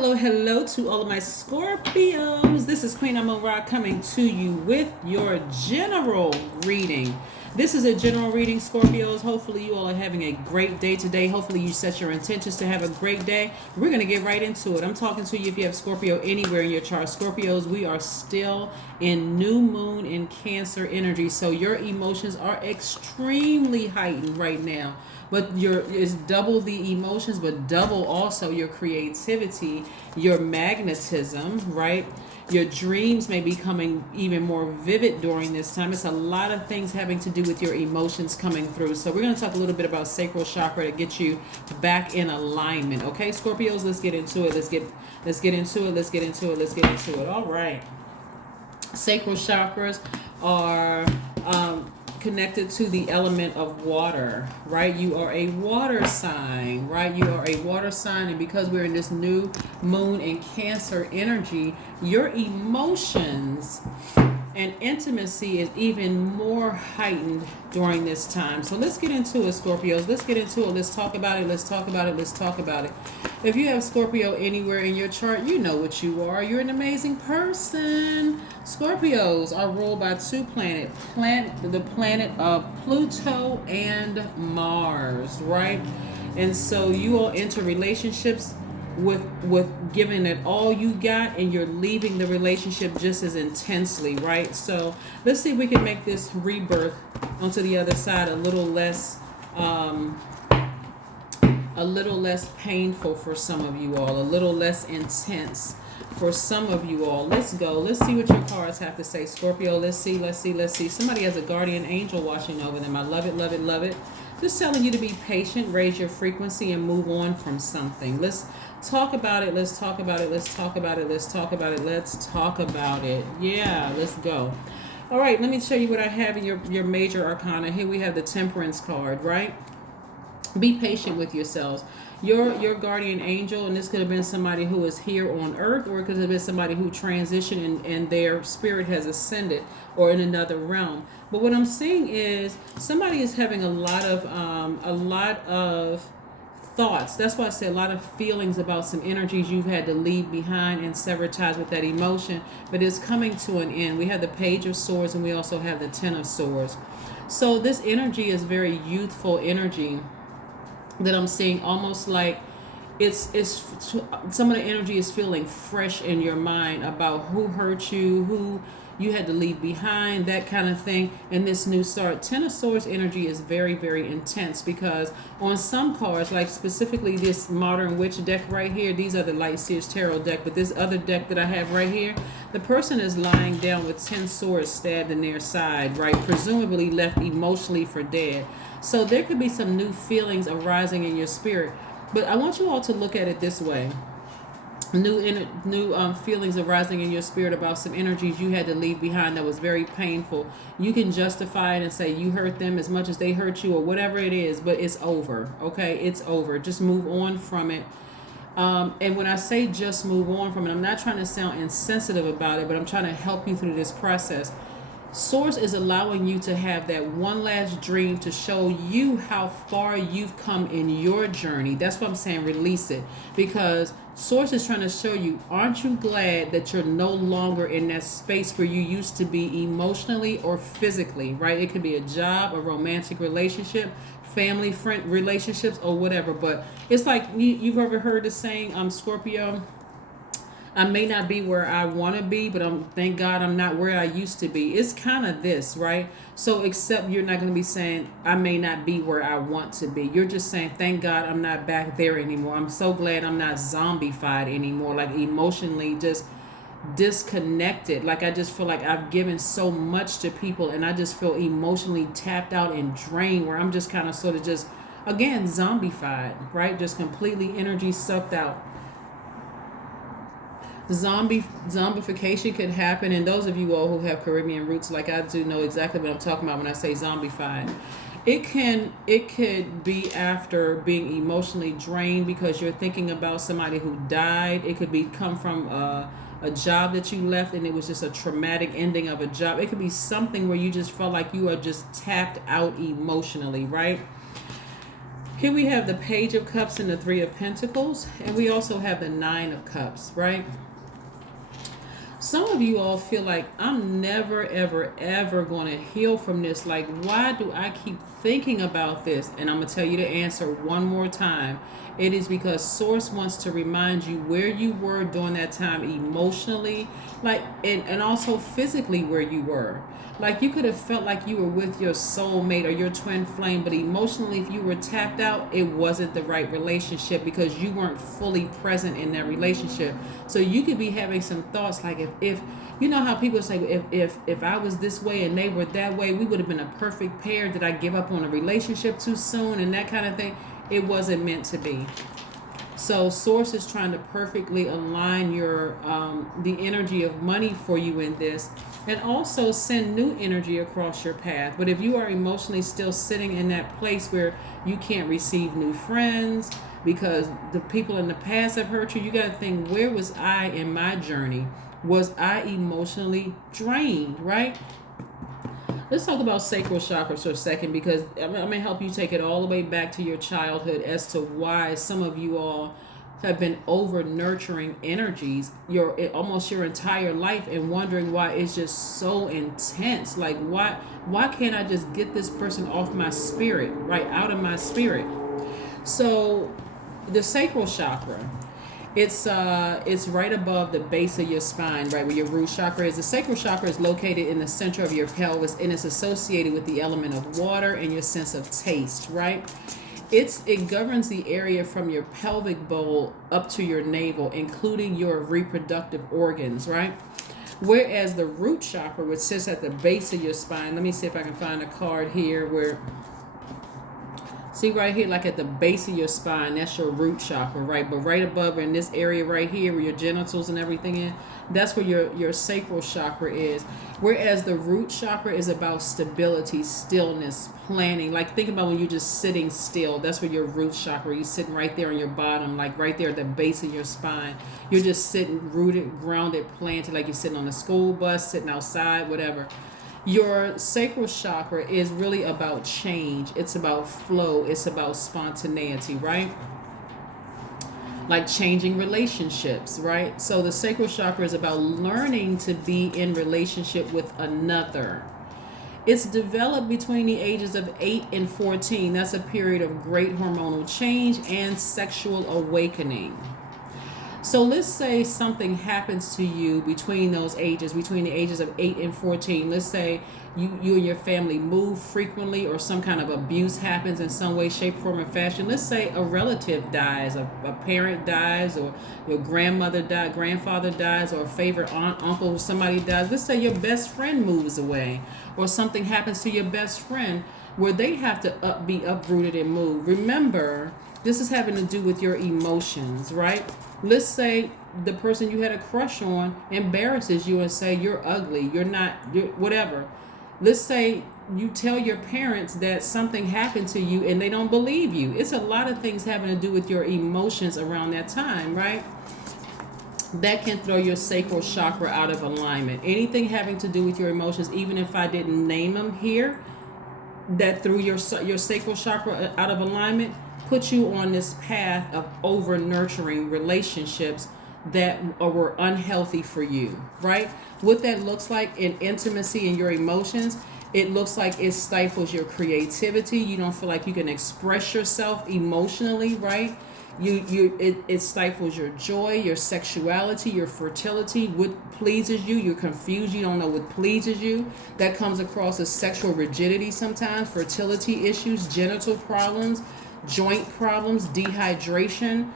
hello to all of my Scorpios. This is Queen Amun Ra coming to you with your general reading. This is a general reading, Scorpios. Hopefully you all are having a great day today. Hopefully you set your intentions to have a great day. We're going to get right into it. I'm talking to you if you have Scorpio anywhere in your chart. Scorpios, we are still in new moon in Cancer energy. So your emotions are extremely heightened right now. But it's double the emotions, but double also your creativity, your magnetism, right? Your dreams may be coming even more vivid during this time. It's a lot of things having to do with your emotions coming through. So we're going to talk a little bit about sacral chakra to get you back in alignment. Okay, Scorpios, let's get into it. Let's get into it. All right. Sacral chakras are connected to the element of water, right? You are a water sign, right? You are a water sign, and because we're in this new moon in Cancer energy, your emotions and intimacy is even more heightened during this time. So let's get into it, Scorpios. Let's get into it. Let's talk about it. Let's talk about it. If you have Scorpio anywhere in your chart, you know what you are. You're an amazing person. Scorpios are ruled by two planets, the planet of Pluto and Mars, right? And so you all enter relationships with giving it all you got, and you're leaving the relationship just as intensely, right? So let's see if we can make this rebirth onto the other side a little less painful for some of you all, a little less intense for some of you all. Let's go. Let's see what your cards have to say, Scorpio. Let's see. Somebody has a guardian angel watching over them. I love it. Just telling you to be patient, raise your frequency, and move on from something. Let's talk about it. Yeah, let's go. All right, let me show you what I have in your major arcana. Here we have the Temperance card, right? Be patient with yourselves. Your guardian angel, and this could have been somebody who is here on earth, or it could have been somebody who transitioned and their spirit has ascended or in another realm. But what I'm seeing is somebody is having a lot of thoughts. That's why I say a lot of feelings about some energies you've had to leave behind and sever ties with that emotion, but it's coming to an end. We have the Page of Swords, and we also have the Ten of Swords. So this energy is very youthful energy that I'm seeing, almost like it's some of the energy is feeling fresh in your mind about who hurt you, who you had to leave behind, that kind of thing, and this new start. Ten of Swords energy is very, very intense, because on some cards, like specifically this Modern Witch deck right here, these are the Light Seers Tarot deck, but this other deck that I have right here, the person is lying down with 10 swords stabbed in their side, right? Presumably left emotionally for dead. So there could be some new feelings arising in your spirit, but I want you all to look at it this way. New feelings arising in your spirit about some energies you had to leave behind that was very painful. You can justify it and say you hurt them as much as they hurt you, or whatever it is, but it's over. Okay, it's over. Just move on from it. And when I say just move on from it, I'm not trying to sound insensitive about it, but I'm trying to help you through this process. Source is allowing you to have that one last dream to show you how far you've come in your journey. That's what I'm saying, release it. Because Source is trying to show you, aren't you glad that you're no longer in that space where you used to be emotionally or physically, right? It could be a job, a romantic relationship, family, friend relationships, or whatever. But it's like, you've ever heard the saying, Scorpio, I may not be where I want to be, but thank God I'm not where I used to be. It's kind of this, right? So except you're not going to be saying, I may not be where I want to be. You're just saying, thank God I'm not back there anymore. I'm so glad I'm not zombified anymore, like emotionally just disconnected. Like I just feel like I've given so much to people, and I just feel emotionally tapped out and drained, where I'm just kind of sort of just, again, zombified, right? Just completely energy sucked out. Zombification could happen, and those of you all who have Caribbean roots like I do know exactly what I'm talking about when I say zombified. It could be after being emotionally drained because you're thinking about somebody who died. It could come from a job that you left and it was just a traumatic ending of a job. It could be something where you just felt like you are just tapped out emotionally, right? Here we have the Page of Cups and the Three of Pentacles, and we also have the Nine of Cups, right? Some of you all feel like, I'm never, ever, ever going to heal from this. Like, why do I keep thinking about this? And I'm going to tell you the answer one more time. It is because Source wants to remind you where you were during that time emotionally, like, and also physically where you were. Like, you could have felt like you were with your soulmate or your twin flame, but emotionally, if you were tapped out, it wasn't the right relationship because you weren't fully present in that relationship. So you could be having some thoughts like, if you know how people say, if I was this way and they were that way, we would have been a perfect pair. Did I give up on a relationship too soon and that kind of thing? It wasn't meant to be. So Source is trying to perfectly align your the energy of money for you in this, and also send new energy across your path. But if you are emotionally still sitting in that place where you can't receive new friends because the people in the past have hurt you, you got to think, where was I in my journey? Was I emotionally drained, right? Let's talk about sacral chakras for a second, because I'm going to help you take it all the way back to your childhood as to why some of you all have been over nurturing energies almost your entire life and wondering why it's just so intense. Like, why can't I just get this person off my spirit, right, out of my spirit? So the sacral chakra, it's right above the base of your spine, right where your root chakra is. The sacral chakra is located in the center of your pelvis, and it's associated with the element of water and your sense of taste, right? It governs the area from your pelvic bowl up to your navel, including your reproductive organs, right? Whereas the root chakra, which sits at the base of your spine, let me see if I can find a card here where, see right here, like at the base of your spine, that's your root chakra, right? But right above in this area right here where your genitals and everything is, that's where your sacral chakra is. Whereas the root chakra is about stability, stillness, planning. Like, think about when you're just sitting still. That's where your root chakra, you're sitting right there on your bottom, like right there at the base of your spine. You're just sitting rooted, grounded, planted, like you're sitting on a school bus, sitting outside, whatever. Your sacral chakra is really about change. It's about flow. It's about spontaneity, right? Like changing relationships, right? So the sacral chakra is about learning to be in relationship with another. It's developed between the ages of 8 and 14. That's a period of great hormonal change and sexual awakening. So let's say something happens to you between those ages, between the ages of 8 and 14. Let's say you and your family move frequently, or some kind of abuse happens in some way, shape, form, or fashion. Let's say a relative dies, a parent dies, or your grandmother dies, grandfather dies, or a favorite aunt, uncle, somebody dies. Let's say your best friend moves away, or something happens to your best friend where they have to be uprooted and moved. Remember, this is having to do with your emotions, right? Let's say the person you had a crush on embarrasses you and say you're ugly, you're whatever. Let's say you tell your parents that something happened to you and they don't believe you. It's a lot of things having to do with your emotions around that time, right? That can throw your sacral chakra out of alignment. Anything having to do with your emotions, even if I didn't name them here, that threw your sacral chakra out of alignment, put you on this path of over nurturing relationships that were unhealthy for you, right? What that looks like in intimacy and your emotions, it looks like it stifles your creativity. You don't feel like you can express yourself emotionally, right? It stifles your joy, your sexuality, your fertility. What pleases you, you're confused, you don't know what pleases you. That comes across as sexual rigidity sometimes, fertility issues, genital problems, joint problems, dehydration,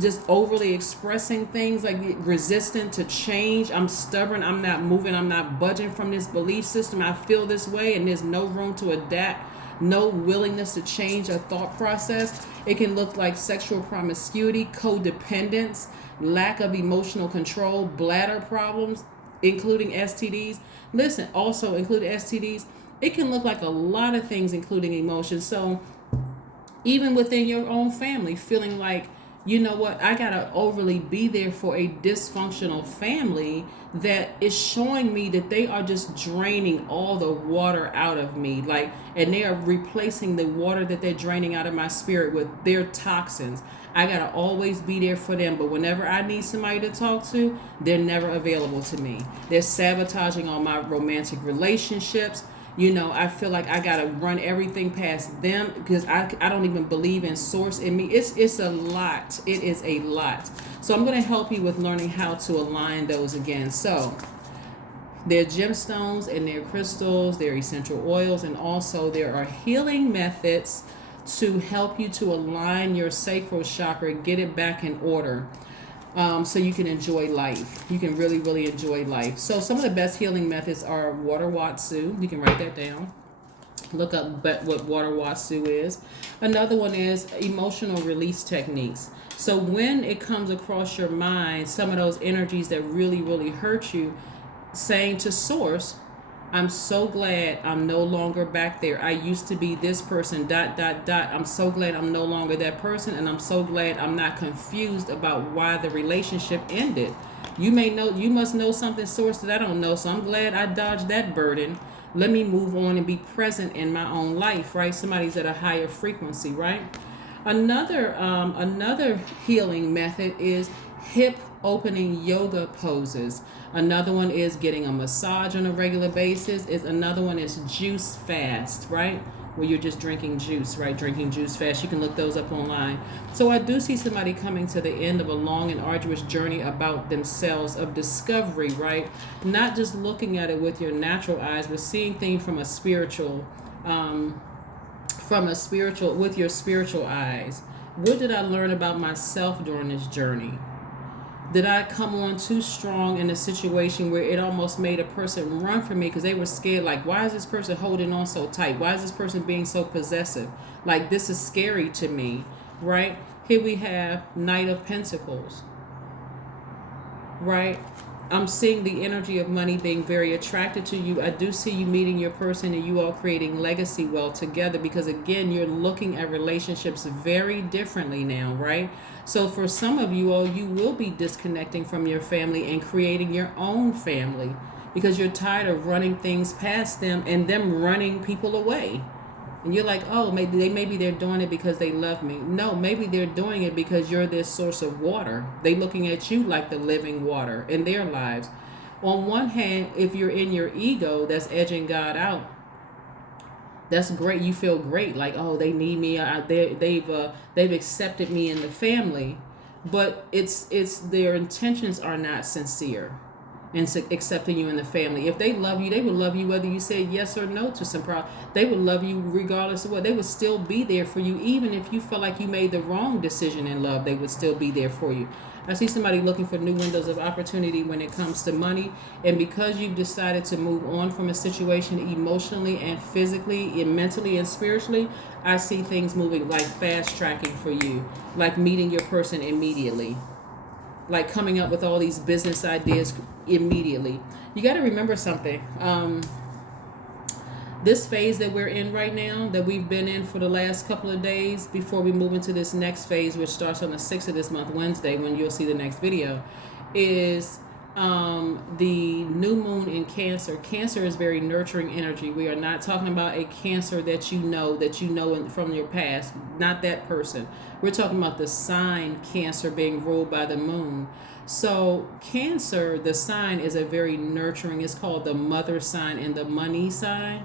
just overly expressing things, like resistant to change. I'm stubborn, I'm not moving, I'm not budging from this belief system. I feel this way and there's no room to adapt, no willingness to change a thought process. It can look like sexual promiscuity, codependence, lack of emotional control, bladder problems, including STDs. Listen, also including STDs. It can look like a lot of things, including emotions. So even within your own family, feeling like you know what, I gotta overly be there for a dysfunctional family that is showing me that they are just draining all the water out of me, like, and they are replacing the water that they're draining out of my spirit with their toxins. I gotta always be there for them, but whenever I need somebody to talk to, they're never available to me. They're sabotaging all my romantic relationships. You know, I feel like I gotta run everything past them because I don't even believe in source in me. It's a lot. It is a lot. So I'm gonna help you with learning how to align those again. So there are gemstones and there are crystals, there are essential oils, and also there are healing methods to help you to align your sacral chakra, get it back in order. So you can enjoy life. You can really, really enjoy life. So some of the best healing methods are water watsu. You can write that down. Look up what water watsu is. Another one is emotional release techniques. So when it comes across your mind, some of those energies that really, really hurt you, saying to source, I'm so glad I'm no longer back there. I used to be this person, ... I'm so glad I'm no longer that person, and I'm so glad I'm not confused about why the relationship ended. You must know something, source, that I don't know, so I'm glad I dodged that burden. Let me move on and be present in my own life, right? Somebody's at a higher frequency, right? Another healing method is hip opening yoga poses. Another one is getting a massage on a regular basis. Another one is juice fast, right? Where you're just drinking juice, right? Drinking juice fast. You can look those up online. So I do see somebody coming to the end of a long and arduous journey about themselves, of discovery, right? Not just looking at it with your natural eyes, but seeing things from a spiritual, with your spiritual eyes. What did I learn about myself during this journey? Did I come on too strong in a situation where it almost made a person run from me because they were scared? Like, why is this person holding on so tight? Why is this person being so possessive? Like, this is scary to me, right? Here we have Knight of Pentacles, right? I'm seeing the energy of money being very attracted to you. I do see you meeting your person and you all creating legacy well together, because again, you're looking at relationships very differently now, right? So for some of you all, you will be disconnecting from your family and creating your own family because you're tired of running things past them and them running people away. And you're like, oh, maybe they're doing it because they love me. No, maybe they're doing it because you're this source of water. They're looking at you like the living water in their lives. On one hand, if you're in your ego that's edging God out, that's great. You feel great, like, oh, they need me. They've accepted me in the family, but it's their intentions are not sincere in accepting you in the family. If they love you, they would love you whether you said yes or no to some problem. They would love you regardless of what. They would still be there for you, even if you felt like you made the wrong decision in love. They would still be there for you. I see somebody looking for new windows of opportunity when it comes to money, and because you've decided to move on from a situation emotionally and physically and mentally and spiritually, I see things moving, like fast tracking for you, like meeting your person immediately, like coming up with all these business ideas immediately. You got to remember something. This phase that we're in right now, that we've been in for the last couple of days before we move into this next phase, which starts on the 6th of this month, Wednesday, when you'll see the next video, is the new moon in Cancer. Cancer is very nurturing energy. We are not talking about a Cancer that you know from your past, not that person. We're talking about the sign Cancer being ruled by the moon. So Cancer, the sign, is a very nurturing, it's called the mother sign and the money sign.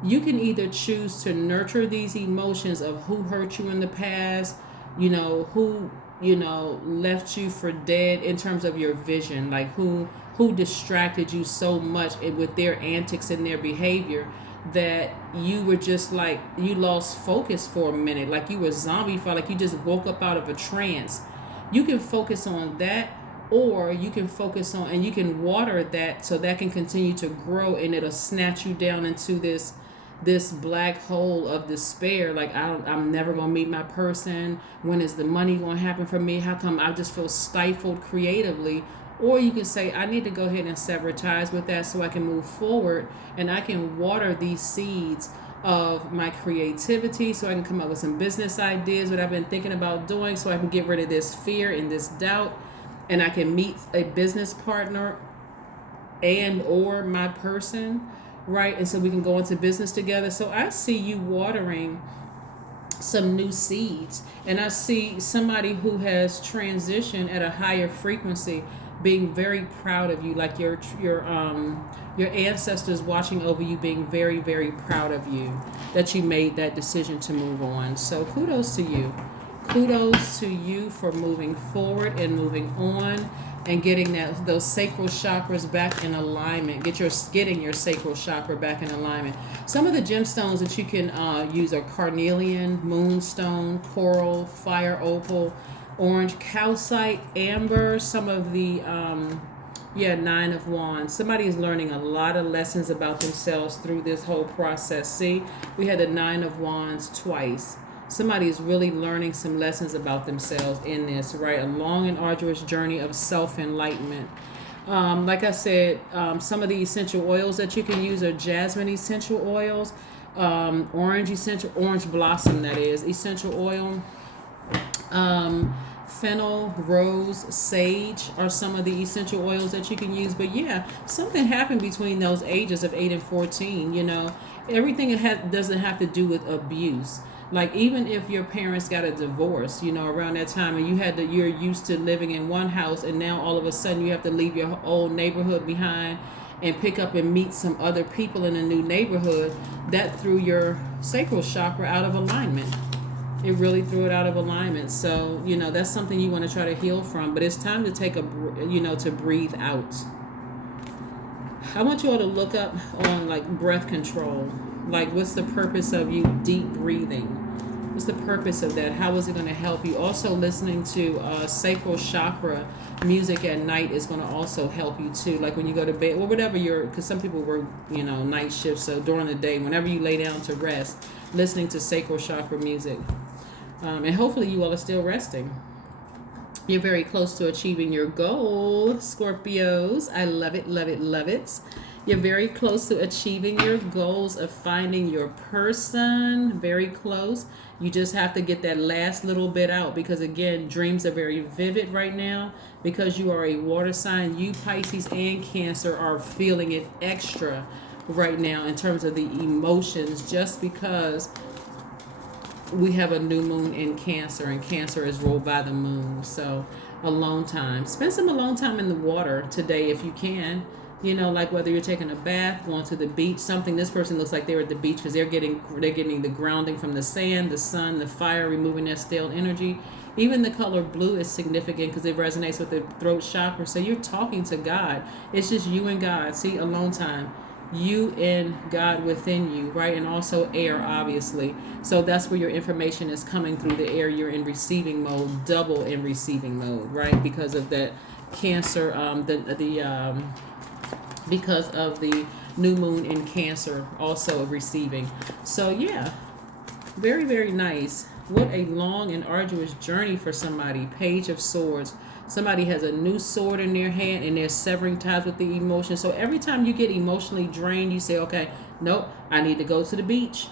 You can either choose to nurture these emotions of who hurt you in the past, who left you for dead in terms of your vision, like who distracted you so much with their antics and their behavior that you were just like, you lost focus for a minute, like you were zombified, like you just woke up out of a trance. You can focus on that, or you can focus on, and you can water that so that can continue to grow, and it'll snatch you down into this black hole of despair. Like, I'm never gonna meet my person. When is the money gonna happen for me? How come I just feel stifled creatively? Or you can say, I need to go ahead and sever ties with that so I can move forward, and I can water these seeds of my creativity, so I can come up with some business ideas, what I've been thinking about doing, so I can get rid of this fear and this doubt, and I can meet a business partner and or my person, right? And so we can go into business together. So I see you watering some new seeds, and I see somebody who has transitioned at a higher frequency being very proud of you, like your ancestors watching over you, being very, very proud of you that you made that decision to move on. So kudos to you. Kudos to you for moving forward and moving on and getting those sacral chakras back in alignment. Getting your sacral chakra back in alignment. Some of the gemstones that you can use are carnelian, moonstone, coral, fire opal, orange calcite, amber. Some of the Nine of Wands. Somebody is learning a lot of lessons about themselves through this whole process. See, we had the Nine of Wands twice. Somebody is really learning some lessons about themselves in this, right? A long and arduous journey of self-enlightenment. Like I said, some of the essential oils that you can use are jasmine essential oils, orange blossom, that is, essential oil, fennel, rose, sage are some of the essential oils that you can use. But yeah, something happened between those ages of 8 and 14. You know, everything doesn't have to do with abuse. Like, even if your parents got a divorce, you know, around that time, and you're used to living in one house, and now all of a sudden you have to leave your old neighborhood behind and pick up and meet some other people in a new neighborhood, that threw your sacral chakra out of alignment. It really threw it out of alignment. So, you know, that's something you want to try to heal from, but it's time to to breathe out. I want you all to look up on like breath control. Like, what's the purpose of you deep breathing? What's the purpose of that? How is it going to help you? Also, listening to sacral chakra music at night is going to also help you too. Like when you go to bed or whatever because some people work, you know, night shifts. So during the day, whenever you lay down to rest, listening to sacral chakra music. And hopefully you all are still resting. You're very close to achieving your goal, Scorpios. I love it, love it, love it. You're very close to achieving your goals of finding your person. Very close. You just have to get that last little bit out, because again, dreams are very vivid right now because you are a water sign. You, Pisces and Cancer, are feeling it extra right now in terms of the emotions, just because we have a new moon in Cancer, and Cancer is ruled by the moon. So alone time. Spend some alone time in the water today if you can. You know, like whether you're taking a bath, going to the beach, something. This person looks like they were at the beach because they're getting the grounding from the sand, the sun, the fire, removing that stale energy. Even the color blue is significant because it resonates with the throat chakra. So you're talking to God. It's just you and God. See, alone time. You and God within you, right? And also air, obviously. So that's where your information is coming through the air. You're in receiving mode, double in receiving mode, right? Because of that Cancer, because of the new moon in Cancer, also receiving. So yeah, very, very nice. What a long and arduous journey for somebody. Page of Swords. Somebody has a new sword in their hand and they're severing ties with the emotion. So every time you get emotionally drained, you say, okay, nope, I need to go to the beach.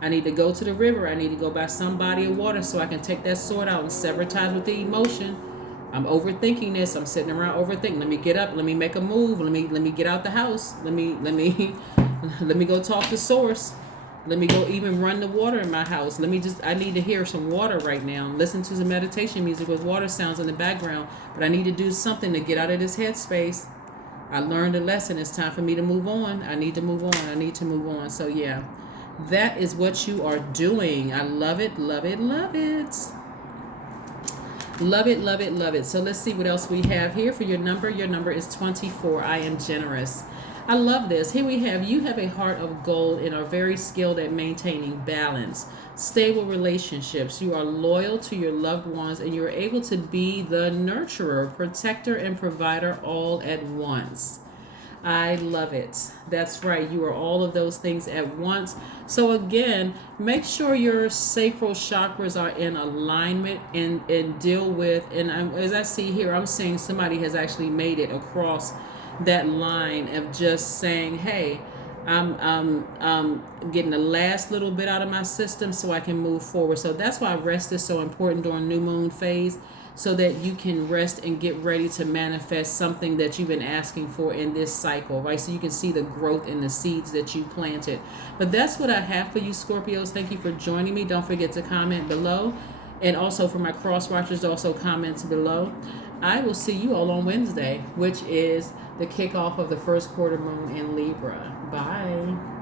I need to go to the river. I need to go by some body of water so I can take that sword out and sever ties with the emotion. I'm overthinking this. I'm sitting around overthinking. Let me get up. Let me make a move. Let me get out the house. Let me go talk to Source. Let me go even run the water in my house. I need to hear some water right now. Listen to some meditation music with water sounds in the background. But I need to do something to get out of this headspace. I learned a lesson. It's time for me to move on. I need to move on. I need to move on. So yeah, that is what you are doing. I love it, love it, love it. Love it, love it, love it. So let's see what else we have here for your number. Your number is 24. I am generous. I love this. Here we have, you have a heart of gold and are very skilled at maintaining balance, stable relationships. You are loyal to your loved ones and you are able to be the nurturer, protector, and provider all at once. I love it. That's right. You are all of those things at once. So again, make sure your sacral chakras are in alignment and deal with, and as I see here, I'm seeing somebody has actually made it across that line of just saying, hey, I'm getting the last little bit out of my system so I can move forward. So that's why rest is so important during new moon phase, so that you can rest and get ready to manifest something that you've been asking for in this cycle, right? So you can see the growth in the seeds that you planted. But that's what I have for you, Scorpios. Thank you for joining me. Don't forget to comment below. And also for my cross watchers, also comments below. I will see you all on Wednesday, which is the kickoff of the first quarter moon in Libra. Bye.